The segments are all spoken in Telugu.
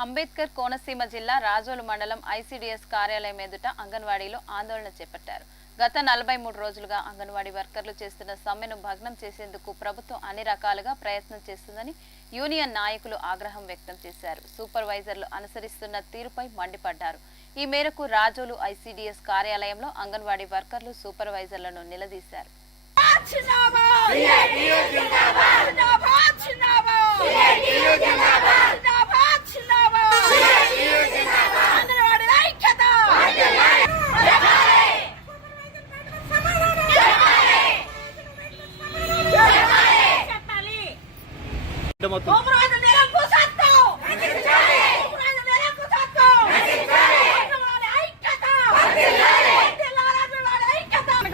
అంబేద్కర్ కోనసీమ జిల్లా రాజోలు మండలం ఐసీడీఎస్ కార్యాలయం ఎదుట అంగన్వాడీలో ఆందోళన చేపట్టారు. గత 43 రోజులుగా అంగన్వాడీ వర్కర్లు చేస్తున్న సమ్మెను భగ్నం చేసేందుకు ప్రభుత్వం అన్ని రకాలుగా ప్రయత్నం చేస్తుందని యూనియన్ నాయకులు ఆగ్రహం వ్యక్తం చేశారు. సూపర్వైజర్లు అనుసరిస్తున్న తీరుపై మండిపడ్డారు. ఈ మేరకు రాజోలు ఐసీడీఎస్ కార్యాలయంలో అంగన్వాడీ వర్కర్లు సూపర్వైజర్లను నిలదీశారు.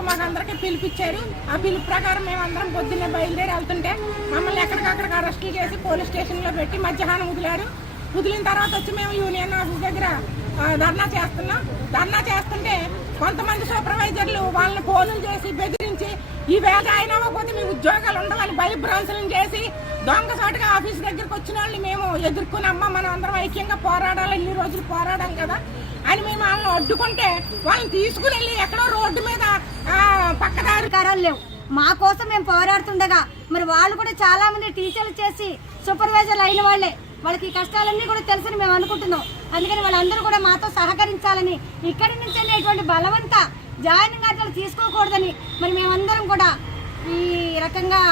మాకందరికి పిలిపించారు. ఆ పిలుపు ప్రకారం మేమందరం పొద్దున్నే బయలుదేరి వెళ్తుంటే మమ్మల్ని ఎక్కడికక్కడికి అరెస్టులు చేసి పోలీస్ స్టేషన్ లో పెట్టి మధ్యాహ్నం వదిలారు. వదిలిన తర్వాత వచ్చి మేము యూనియన్ ఆఫీస్ దగ్గర ధర్నా చేస్తున్నాం. ధర్నా చేస్తుంటే కొంతమంది సూపర్వైజర్లు వాళ్ళని ఫోన్లు చేసి బెదిరించి ఈ వేళ ఆయన అవ్వకపోతే మీ ఉద్యోగాలు ఉండవని భయభ్రాంతులను చేసి దొంగసాటుగా ఆఫీస్ దగ్గరకు వచ్చిన వాళ్ళని మేము ఎదుర్కొనమ్మా, మనం అందరం ఐక్యంగా పోరాడాలి, ఇన్ని రోజులు పోరాడాం కదా అని మేము వాళ్ళని అడ్డుకుంటే వాళ్ళని తీసుకుని వెళ్ళి ఎక్కడో రోడ్డు మీద పక్కదారి లేవు. మా కోసం మేము పోరాడుతుండగా మరి వాళ్ళు కూడా చాలా మంది టీచర్లు చేసి సూపర్వైజర్లు అయిన వాళ్ళే, వాళ్ళకి కష్టాలన్నీ కూడా తెలుసని మేము అనుకుంటున్నాం. అందుకని వాళ్ళందరూ కూడా మాతో సహకరించాలని, ఇక్కడి నుంచి ఎటువంటి బలవంత జాయినింగ్ ఆర్డర్లు తీసుకోకూడదని మరి మేమందరం కూడా ఈ రకంగా